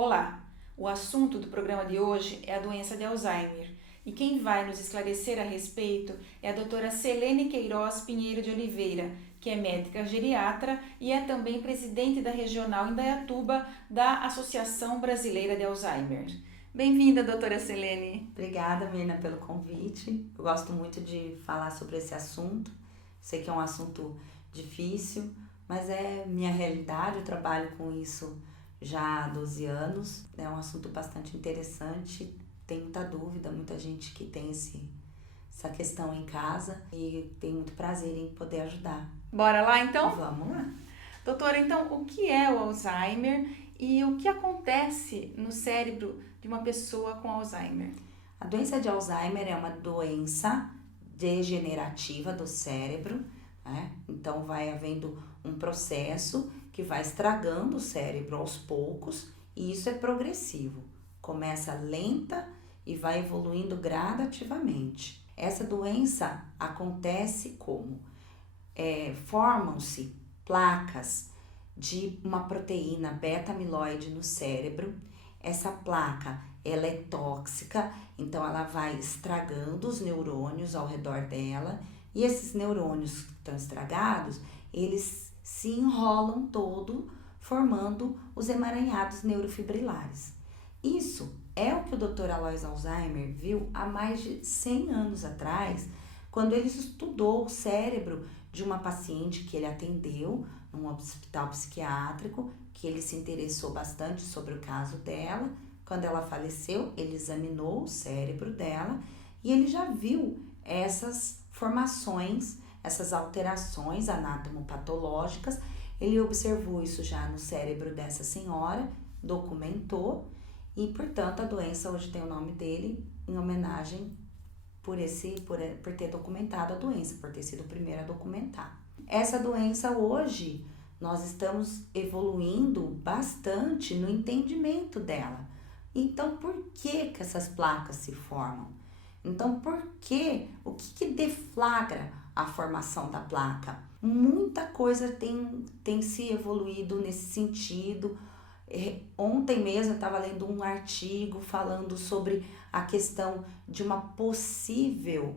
Olá! O assunto do programa de hoje é a doença de Alzheimer e quem vai nos esclarecer a respeito é a doutora Selene Queiroz Pinheiro de Oliveira, que é médica geriatra e é também presidente da Regional Indaiatuba da Associação Brasileira de Alzheimer. Bem-vinda, doutora Selene. Obrigada, Mirna, pelo convite. Eu gosto muito de falar sobre esse assunto. Sei que é um assunto difícil, mas é minha realidade. Eu trabalho com isso já há 12 anos. É um assunto bastante interessante. Tem muita dúvida, muita gente que tem essa questão em casa e tenho muito prazer em poder ajudar. Bora lá, então? Vamos lá. Doutora, então, o que é o Alzheimer e o que acontece no cérebro de uma pessoa com Alzheimer? A doença de Alzheimer é uma doença degenerativa do cérebro, né? Então vai havendo um processo que vai estragando o cérebro aos poucos e isso é progressivo. Começa lenta e vai evoluindo gradativamente. Essa doença acontece como? Formam-se placas de uma proteína beta-amiloide no cérebro. Essa placa ela é tóxica, então ela vai estragando os neurônios ao redor dela e esses neurônios que estão estragados, eles se enrolam todo formando os emaranhados neurofibrilares. Isso é o que o Dr. Alois Alzheimer viu há mais de 100 anos atrás, quando ele estudou o cérebro de uma paciente que ele atendeu num hospital psiquiátrico, que ele se interessou bastante sobre o caso dela. Quando ela faleceu, ele examinou o cérebro dela e ele já viu essas formações, essas alterações anatomopatológicas. Ele observou isso já no cérebro dessa senhora, documentou e, portanto, a doença hoje tem o nome dele em homenagem por ter documentado a doença, por ter sido o primeiro a documentar. Essa doença hoje, nós estamos evoluindo bastante no entendimento dela. Então, por que essas placas se formam? Então, o que deflagra a formação da placa? Muita coisa tem se evoluído nesse sentido. Ontem mesmo eu estava lendo um artigo falando sobre a questão de uma possível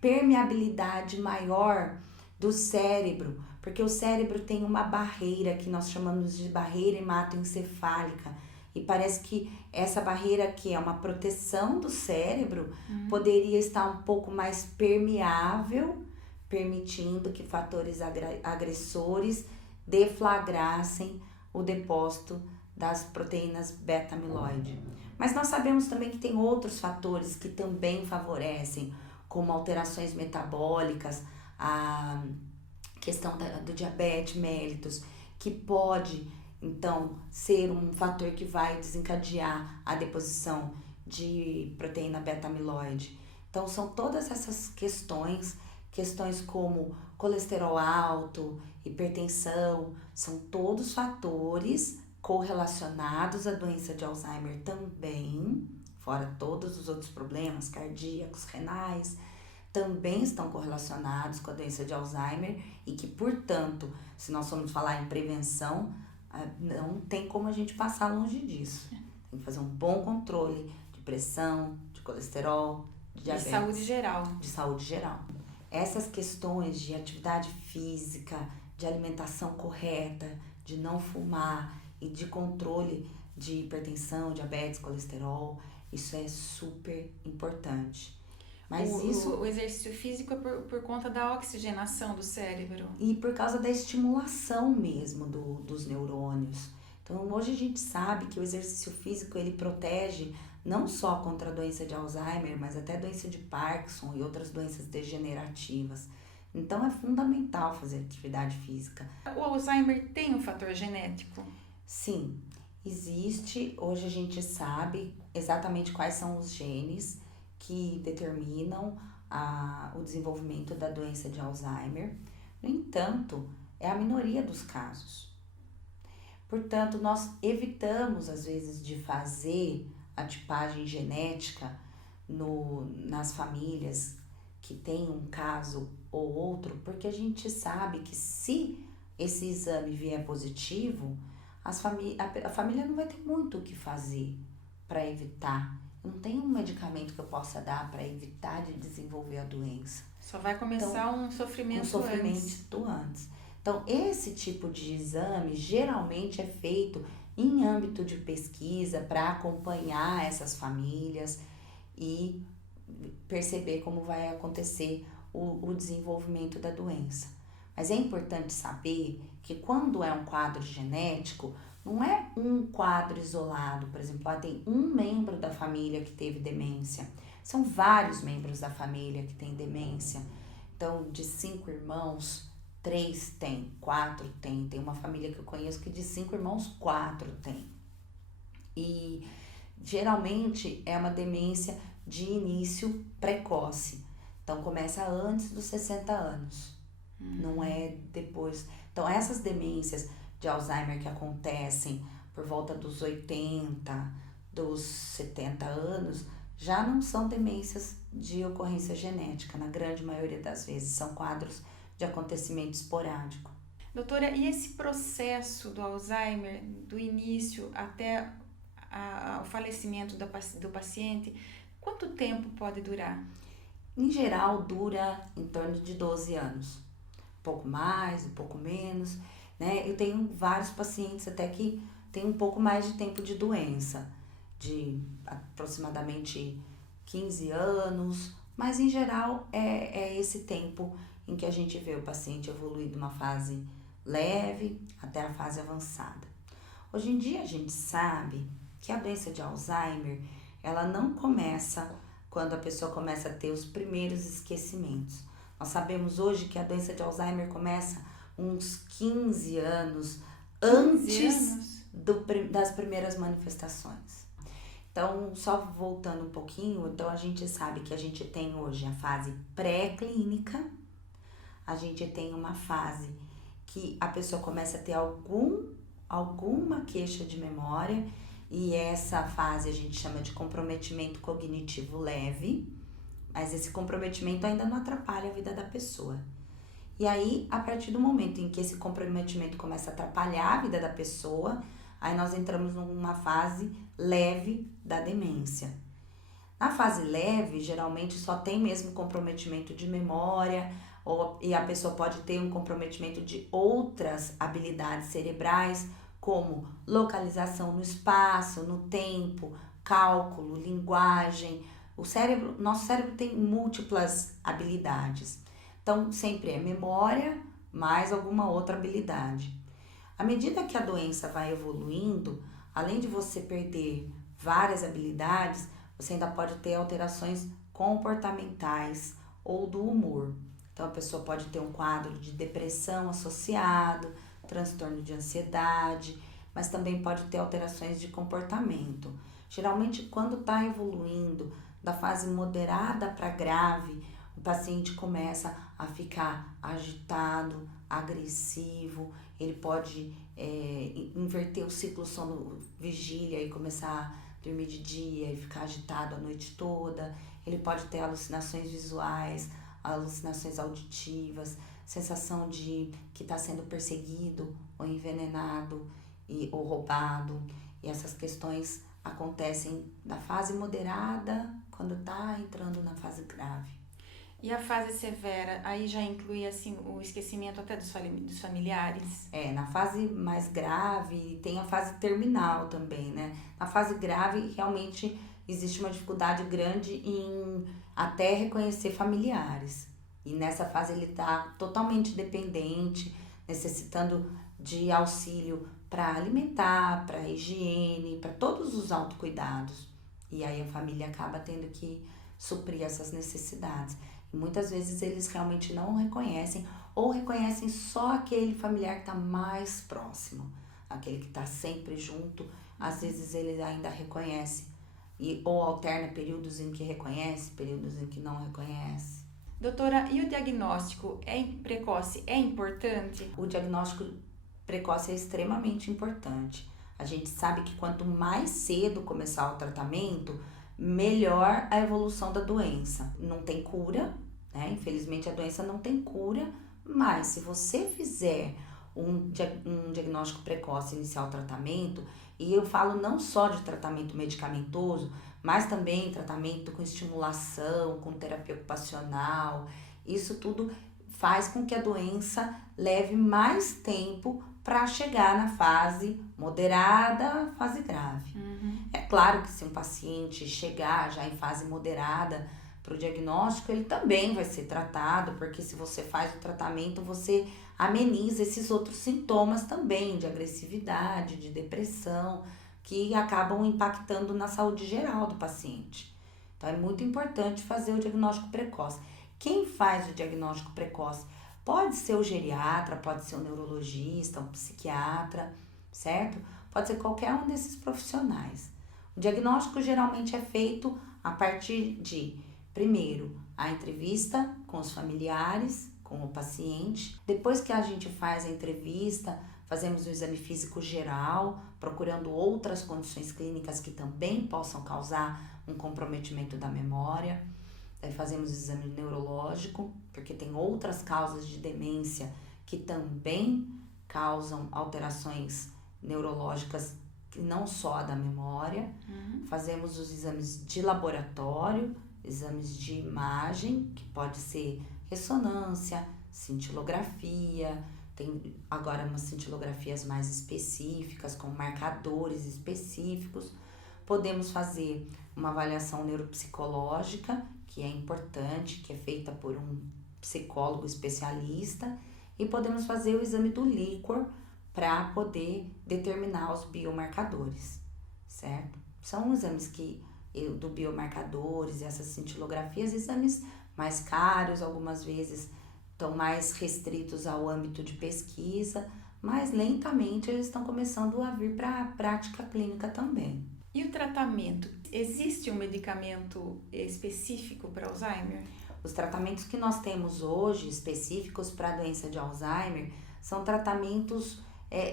permeabilidade maior do cérebro, porque o cérebro tem uma barreira que nós chamamos de barreira hematoencefálica, e parece que essa barreira aqui é uma proteção do cérebro, poderia estar um pouco mais permeável, permitindo que fatores agressores deflagrassem o depósito das proteínas beta-amiloide. Mas nós sabemos também que tem outros fatores que também favorecem, como alterações metabólicas, a questão do diabetes mellitus, que pode então ser um fator que vai desencadear a deposição de proteína beta-amiloide. Então são todas essas questões como colesterol alto, hipertensão, são todos fatores correlacionados à doença de Alzheimer também, fora todos os outros problemas cardíacos, renais, também estão correlacionados com a doença de Alzheimer e que, portanto, se nós formos falar em prevenção, não tem como a gente passar longe disso. Tem que fazer um bom controle de pressão, de colesterol, de diabetes. De saúde geral. Essas questões de atividade física, de alimentação correta, de não fumar e de controle de hipertensão, diabetes, colesterol, isso é super importante. Mas o exercício físico é por conta da oxigenação do cérebro. E por causa da estimulação mesmo dos neurônios. Então hoje a gente sabe que o exercício físico ele protege não só contra a doença de Alzheimer, mas até a doença de Parkinson e outras doenças degenerativas. Então é fundamental fazer atividade física. O Alzheimer tem um fator genético? Sim, existe. Hoje a gente sabe exatamente quais são os genes que determinam o desenvolvimento da doença de Alzheimer. No entanto, é a minoria dos casos. Portanto, nós evitamos, às vezes, de fazer a tipagem genética nas famílias que têm um caso ou outro, porque a gente sabe que se esse exame vier positivo, a família não vai ter muito o que fazer para evitar. Não tem um medicamento que eu possa dar para evitar de desenvolver a doença. Só vai começar um sofrimento antes. Então, esse tipo de exame geralmente é feito em âmbito de pesquisa para acompanhar essas famílias e perceber como vai acontecer o desenvolvimento da doença. Mas é importante saber que quando é um quadro genético, não é um quadro isolado. Por exemplo, tem um membro da família que teve demência. São vários membros da família que têm demência. Então, de 5 irmãos, 3 tem, 4 tem. Tem uma família que eu conheço que de 5 irmãos, 4 tem. E geralmente é uma demência de início precoce. Então, começa antes dos 60 anos. Não é depois. Então, essas demências de Alzheimer que acontecem por volta dos 80, dos 70 anos, já não são demências de ocorrência genética, na grande maioria das vezes, são quadros de acontecimento esporádico. Doutora, e esse processo do Alzheimer, do início até o falecimento do paciente, quanto tempo pode durar? Em geral, dura em torno de 12 anos. Um pouco mais, um pouco menos, né? Eu tenho vários pacientes até que têm um pouco mais de tempo de doença, de aproximadamente 15 anos, mas em geral é esse tempo em que a gente vê o paciente evoluir de uma fase leve até a fase avançada. Hoje em dia a gente sabe que a doença de Alzheimer, ela não começa quando a pessoa começa a ter os primeiros esquecimentos. Nós sabemos hoje que a doença de Alzheimer começa uns 15 anos antes das primeiras manifestações. Então, só voltando um pouquinho, então a gente sabe que a gente tem hoje a fase pré-clínica, a gente tem uma fase que a pessoa começa a ter alguma queixa de memória, e essa fase a gente chama de comprometimento cognitivo leve, mas esse comprometimento ainda não atrapalha a vida da pessoa. E aí, a partir do momento em que esse comprometimento começa a atrapalhar a vida da pessoa, aí nós entramos numa fase leve da demência. Na fase leve, geralmente só tem mesmo comprometimento de memória, e a pessoa pode ter um comprometimento de outras habilidades cerebrais, como localização no espaço, no tempo, cálculo, linguagem. Nosso cérebro tem múltiplas habilidades. Então, sempre é memória mais alguma outra habilidade. À medida que a doença vai evoluindo, além de você perder várias habilidades, você ainda pode ter alterações comportamentais ou do humor. Então, a pessoa pode ter um quadro de depressão associado, transtorno de ansiedade, mas também pode ter alterações de comportamento. Geralmente, quando está evoluindo da fase moderada para grave, o paciente começa a ficar agitado, agressivo, ele pode inverter o ciclo sono-vigília e começar a dormir de dia e ficar agitado a noite toda. Ele pode ter alucinações visuais, alucinações auditivas, sensação de que está sendo perseguido ou envenenado ou roubado. E essas questões acontecem na fase moderada, quando está entrando na fase grave. E a fase severa, aí já inclui assim o esquecimento até dos familiares? Na fase mais grave tem a fase terminal também, né? Na fase grave, realmente existe uma dificuldade grande em até reconhecer familiares. E nessa fase ele está totalmente dependente, necessitando de auxílio para alimentar, para higiene, para todos os autocuidados. E aí a família acaba tendo que suprir essas necessidades. E muitas vezes eles realmente não reconhecem, ou reconhecem só aquele familiar que está mais próximo, aquele que está sempre junto. Às vezes ele ainda reconhece, ou alterna períodos em que reconhece, períodos em que não reconhece. Doutora, e o diagnóstico precoce é importante? O diagnóstico precoce é extremamente importante. A gente sabe que quanto mais cedo começar o tratamento, melhor a evolução da doença. Não tem cura, né? Infelizmente a doença não tem cura, mas se você fizer um diagnóstico precoce, iniciar o tratamento, e eu falo não só de tratamento medicamentoso, mas também tratamento com estimulação, com terapia ocupacional. Isso tudo faz com que a doença leve mais tempo para chegar na fase moderada, fase grave. É claro que se um paciente chegar já em fase moderada para o diagnóstico, ele também vai ser tratado, porque se você faz o tratamento, você ameniza esses outros sintomas também, de agressividade, de depressão, que acabam impactando na saúde geral do paciente. Então é muito importante fazer o diagnóstico precoce. Quem faz o diagnóstico precoce? Pode ser o geriatra, pode ser o neurologista, o psiquiatra, certo? Pode ser qualquer um desses profissionais. O diagnóstico geralmente é feito a partir de, primeiro, a entrevista com os familiares, com o paciente. Depois que a gente faz a entrevista, fazemos um exame físico geral, procurando outras condições clínicas que também possam causar um comprometimento da memória. Daí fazemos o exame neurológico, porque tem outras causas de demência que também causam alterações neurológicas, que não só a da memória. Fazemos os exames de laboratório, exames de imagem, que pode ser ressonância, cintilografia. Tem agora umas cintilografias mais específicas, com marcadores específicos. Podemos fazer uma avaliação neuropsicológica, que é importante, que é feita por um psicólogo especialista. E podemos fazer o exame do líquor para poder determinar os biomarcadores, certo? São exames do biomarcadores e essas cintilografias, exames mais caros, algumas vezes estão mais restritos ao âmbito de pesquisa, mas lentamente eles estão começando a vir para a prática clínica também. E o tratamento? Existe um medicamento específico para Alzheimer? Os tratamentos que nós temos hoje, específicos para a doença de Alzheimer, são tratamentos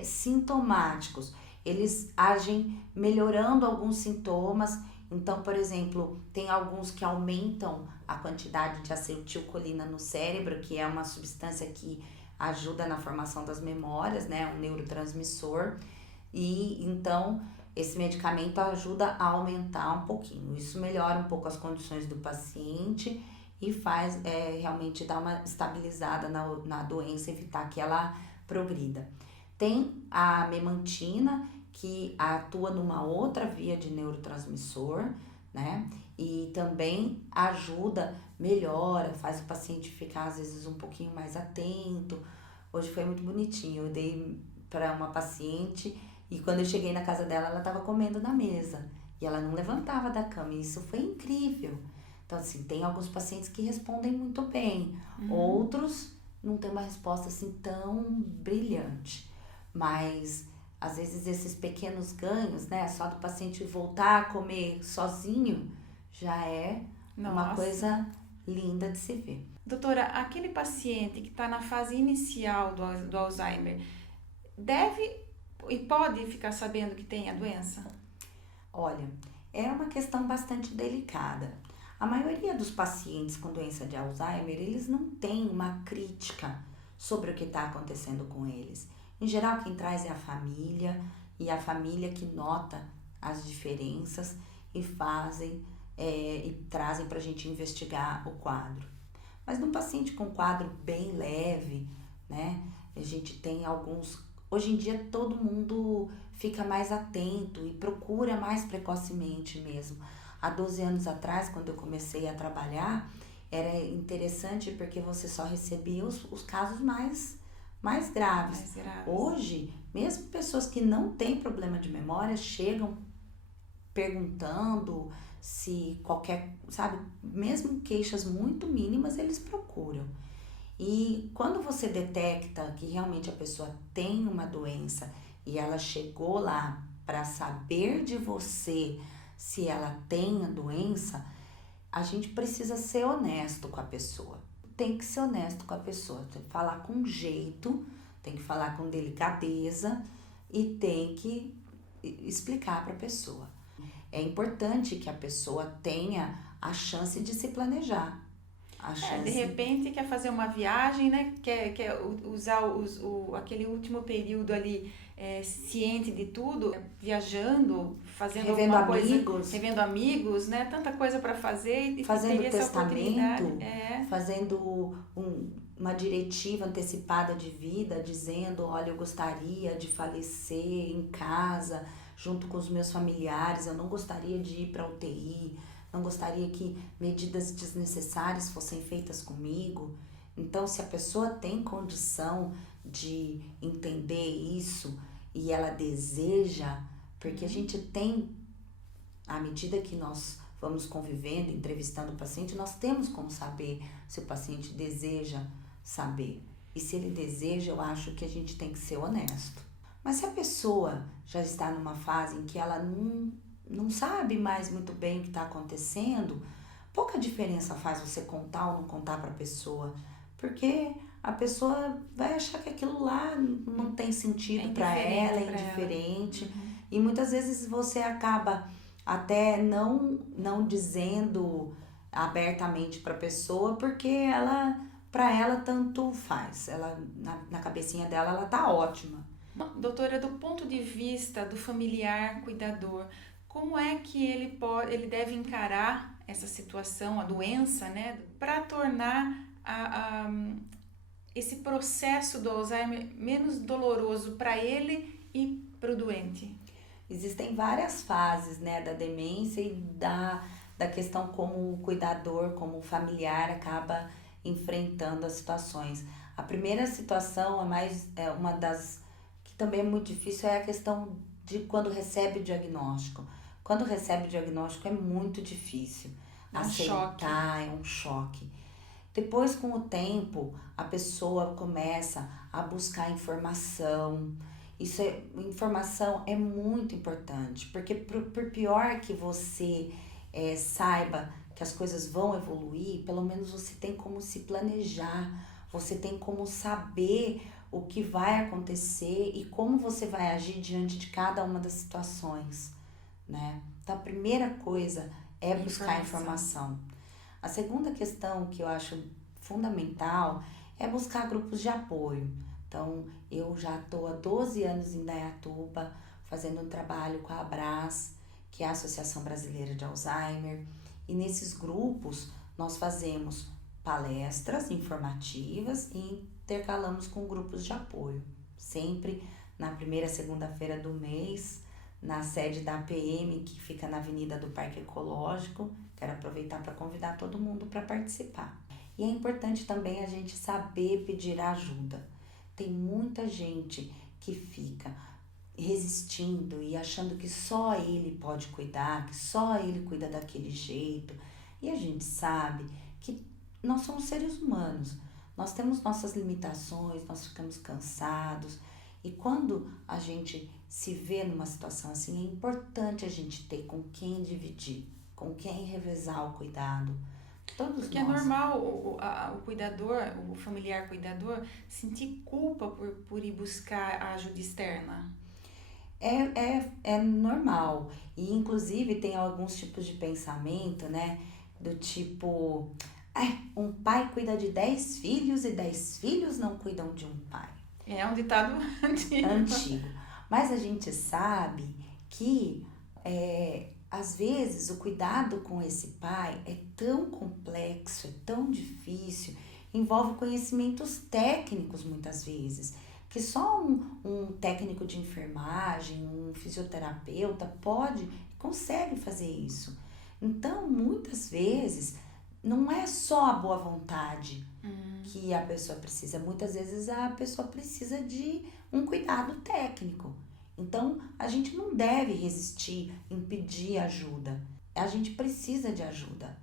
sintomáticos. Eles agem melhorando alguns sintomas. Então, por exemplo, tem alguns que aumentam a quantidade de acetilcolina no cérebro, que é uma substância que ajuda na formação das memórias, né? Um neurotransmissor. E então, esse medicamento ajuda a aumentar um pouquinho. Isso melhora um pouco as condições do paciente e faz realmente dar uma estabilizada na doença, evitar que ela progrida. Tem a memantina, que atua numa outra via de neurotransmissor, né? E também ajuda, melhora, faz o paciente ficar às vezes um pouquinho mais atento. Hoje foi muito bonitinho, eu dei para uma paciente e quando eu cheguei na casa dela, ela estava comendo na mesa e ela não levantava da cama, e isso foi incrível. Então, assim, tem alguns pacientes que respondem muito bem, outros não têm uma resposta assim tão brilhante, mas às vezes esses pequenos ganhos, né, só do paciente voltar a comer sozinho, já é uma coisa linda de se ver. Doutora, aquele paciente que está na fase inicial do Alzheimer, deve e pode ficar sabendo que tem a doença? Olha, é uma questão bastante delicada. A maioria dos pacientes com doença de Alzheimer, eles não têm uma crítica sobre o que está acontecendo com eles. Em geral, quem traz é a família, e a família que nota as diferenças e trazem para a gente investigar o quadro. Mas num paciente com quadro bem leve, né, a gente tem alguns. Hoje em dia todo mundo fica mais atento e procura mais precocemente mesmo. Há 12 anos atrás, quando eu comecei a trabalhar, era interessante porque você só recebia os casos mais graves. Hoje, mesmo pessoas que não têm problema de memória chegam perguntando se qualquer, sabe, mesmo queixas muito mínimas, eles procuram. E quando você detecta que realmente a pessoa tem uma doença e ela chegou lá para saber de você se ela tem a doença, a gente precisa ser honesto com a pessoa. Tem que ser honesto com a pessoa, tem que falar com jeito, tem que falar com delicadeza e tem que explicar para a pessoa. É importante que a pessoa tenha a chance de se planejar. a De chance. repente quer fazer uma viagem, né? Quer usar aquele último período ali ciente de tudo, viajando, fazendo Revendo alguma coisa, amigos, revendo amigos, né? Tanta coisa para fazer e fazendo teria essa oportunidade. testamento, fazendo uma diretiva antecipada de vida, dizendo, olha, eu gostaria de falecer em casa, junto com os meus familiares, eu não gostaria de ir para UTI, não gostaria que medidas desnecessárias fossem feitas comigo. Então, se a pessoa tem condição de entender isso e ela deseja, porque a gente tem, à medida que nós vamos convivendo, entrevistando o paciente, nós temos como saber se o paciente deseja saber. E se ele deseja, eu acho que a gente tem que ser honesto. Mas se a pessoa já está numa fase em que ela não sabe mais muito bem o que está acontecendo, pouca diferença faz você contar ou não contar para a pessoa, porque a pessoa vai achar que aquilo lá não tem sentido para ela, é indiferente. E muitas vezes você acaba até não dizendo abertamente para a pessoa, porque para ela tanto faz. Ela, na cabecinha dela, ela tá ótima. Doutora, do ponto de vista do familiar cuidador, como é que ele deve encarar essa situação, a doença, né, para tornar esse processo do Alzheimer menos doloroso para ele e para o doente? Existem várias fases, né, da demência e da questão como o cuidador, como o familiar acaba enfrentando as situações. A primeira situação, uma das que também é muito difícil, é a questão de quando recebe o diagnóstico. Quando recebe o diagnóstico é muito difícil aceitar, é um choque. Depois, com o tempo, a pessoa começa a buscar informação. Informação é muito importante, porque por pior que você saiba que as coisas vão evoluir, pelo menos você tem como se planejar, você tem como saber o que vai acontecer e como você vai agir diante de cada uma das situações, né? Então, a primeira coisa é buscar informação. A segunda questão que eu acho fundamental é buscar grupos de apoio. Então, eu já estou há 12 anos em Indaiatuba, fazendo um trabalho com a ABRAS, que é a Associação Brasileira de Alzheimer. E nesses grupos, nós fazemos palestras informativas e intercalamos com grupos de apoio. Sempre na primeira segunda-feira do mês, na sede da APM, que fica na Avenida do Parque Ecológico. Quero aproveitar para convidar todo mundo para participar. E é importante também a gente saber pedir ajuda. Tem muita gente que fica resistindo e achando que só ele pode cuidar, que só ele cuida daquele jeito. E a gente sabe que nós somos seres humanos, nós temos nossas limitações, nós ficamos cansados. E quando a gente se vê numa situação assim, é importante a gente ter com quem dividir, com quem revezar o cuidado. Porque é normal o cuidador, o familiar cuidador, sentir culpa por ir buscar a ajuda externa. É normal. E inclusive tem alguns tipos de pensamento, né? Do tipo, um pai cuida de 10 filhos e 10 filhos não cuidam de um pai. É um ditado antigo. Mas a gente sabe que às vezes o cuidado com esse pai é tão complexo, é tão difícil, envolve conhecimentos técnicos muitas vezes, que só um técnico de enfermagem, um fisioterapeuta consegue fazer isso. Então, muitas vezes, não é só a boa vontade que a pessoa precisa, muitas vezes a pessoa precisa de um cuidado técnico. Então, a gente não deve resistir em pedir ajuda. A gente precisa de ajuda.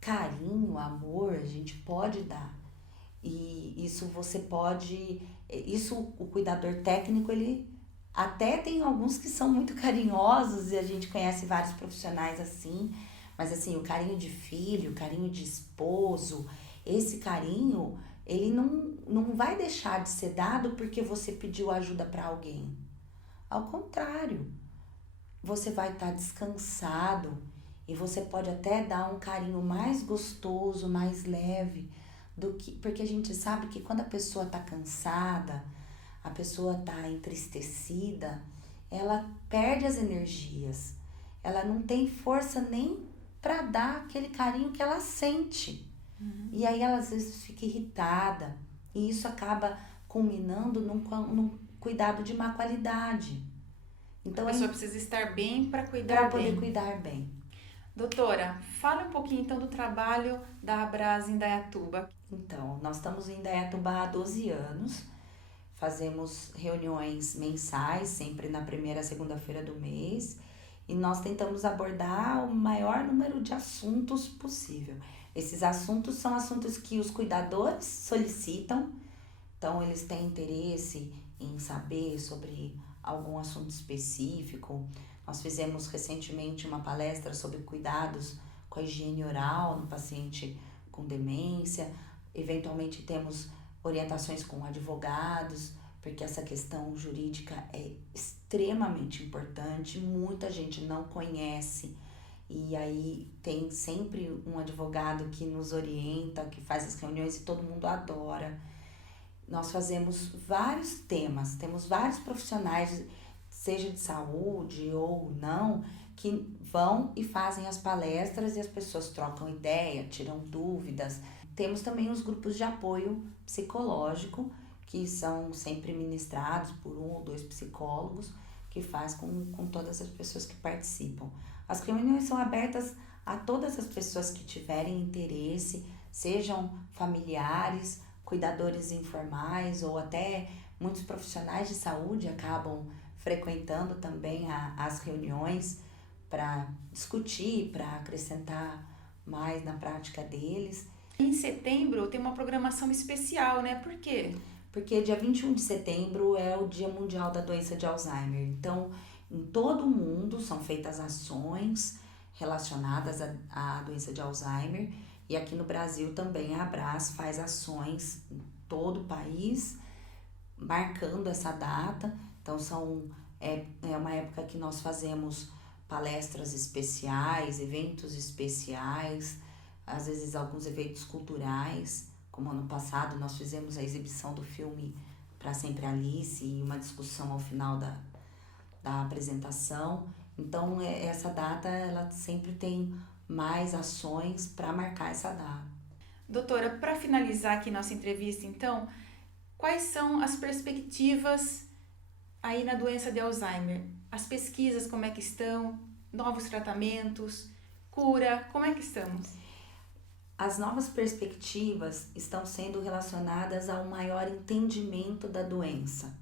Carinho, amor, a gente pode dar. E o cuidador técnico, ele até tem alguns que são muito carinhosos, e a gente conhece vários profissionais assim, mas assim, o carinho de filho, o carinho de esposo, esse carinho, ele não vai deixar de ser dado porque você pediu ajuda para alguém. Ao contrário, você vai estar descansado E você pode até dar um carinho mais gostoso, mais leve, do que porque a gente sabe que quando a pessoa está cansada, a pessoa está entristecida, ela perde as energias. Ela não tem força nem para dar aquele carinho que ela sente. E aí ela às vezes fica irritada. E isso acaba culminando num cuidado de má qualidade. Então A pessoa precisa estar bem para cuidar para bem. poder cuidar bem. Doutora, fala um pouquinho então do trabalho da Abras Indaiatuba. Então, nós estamos em Indaiatuba há 12 anos. Fazemos reuniões mensais, sempre na primeira segunda-feira do mês. E nós tentamos abordar o maior número de assuntos possível. Esses assuntos são assuntos que os cuidadores solicitam. Então, eles têm interesse em saber sobre algum assunto específico. Nós fizemos recentemente uma palestra sobre cuidados com a higiene oral no paciente com demência. Eventualmente temos orientações com advogados, porque essa questão jurídica é extremamente importante, muita gente não conhece. E aí tem sempre um advogado que nos orienta, que faz as reuniões e todo mundo adora. Nós fazemos vários temas, temos vários profissionais, seja de saúde ou não, que vão e fazem as palestras e as pessoas trocam ideia, tiram dúvidas. Temos também os grupos de apoio psicológico, que são sempre ministrados por 1 ou 2 psicólogos, que faz com todas as pessoas que participam. As reuniões são abertas a todas as pessoas que tiverem interesse, sejam familiares, cuidadores informais ou até muitos profissionais de saúde acabam frequentando também as reuniões para discutir, para acrescentar mais na prática deles. Em setembro tem uma programação especial, né? Por quê? Porque dia 21 de setembro é o Dia Mundial da Doença de Alzheimer. Então, em todo o mundo são feitas ações relacionadas à doença de Alzheimer. E aqui no Brasil também a Abras faz ações em todo o país, marcando essa data. Então, é uma época que nós fazemos palestras especiais, eventos especiais, às vezes alguns eventos culturais, como ano passado nós fizemos a exibição do filme Pra Sempre Alice e uma discussão ao final da apresentação. Então, essa data ela sempre tem mais ações para marcar essa data. Doutora, para finalizar aqui nossa entrevista, então, quais são as perspectivas aí na doença de Alzheimer? As pesquisas, como é que estão? Novos tratamentos? Cura? Como é que estamos? As novas perspectivas estão sendo relacionadas ao maior entendimento da doença.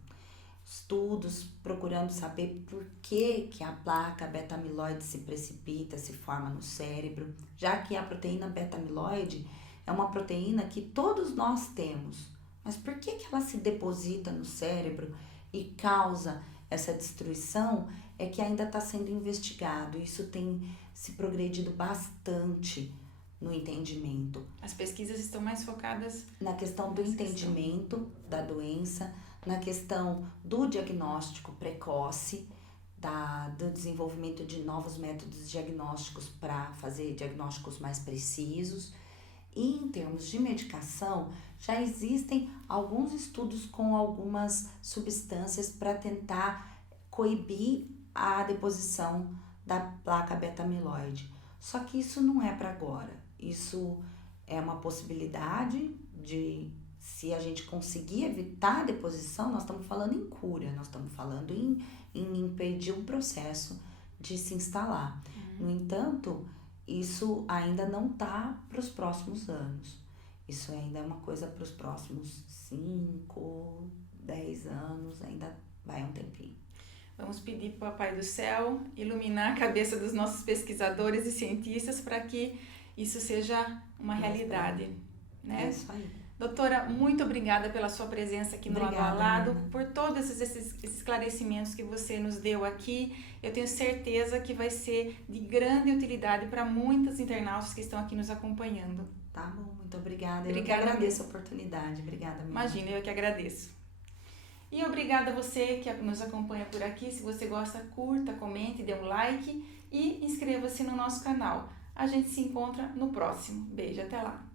Estudos procurando saber por que a placa beta-amiloide se precipita, se forma no cérebro, já que a proteína beta-amiloide é uma proteína que todos nós temos. Mas por que ela se deposita no cérebro e causa essa destruição é que ainda está sendo investigado. Isso tem se progredido bastante no entendimento. As pesquisas estão mais focadas na questão do entendimento da doença, na questão do diagnóstico precoce, do desenvolvimento de novos métodos diagnósticos para fazer diagnósticos mais precisos. E em termos de medicação, já existem alguns estudos com algumas substâncias para tentar coibir a deposição da placa beta-amiloide. Só que isso não é para agora. Isso é uma possibilidade de, se a gente conseguir evitar a deposição, nós estamos falando em cura, nós estamos falando em impedir um processo de se instalar. No entanto, isso ainda não está para os próximos anos. Isso ainda é uma coisa para os próximos 5, 10 anos, ainda vai um tempinho. Vamos pedir para o Papai do Céu iluminar a cabeça dos nossos pesquisadores e cientistas para que isso seja uma realidade, né? É isso aí. Doutora, muito obrigada pela sua presença aqui no Lado a Lado, por todos esses esclarecimentos que você nos deu aqui. Eu tenho certeza que vai ser de grande utilidade para muitos internautas que estão aqui nos acompanhando. Tá bom, muito obrigada. Obrigada. Eu que agradeço a oportunidade. Obrigada mesmo. Imagina, eu que agradeço. E obrigada a você que nos acompanha por aqui. Se você gosta, curta, comente, dê um like. e inscreva-se no nosso canal. A gente se encontra no próximo. Beijo, até lá!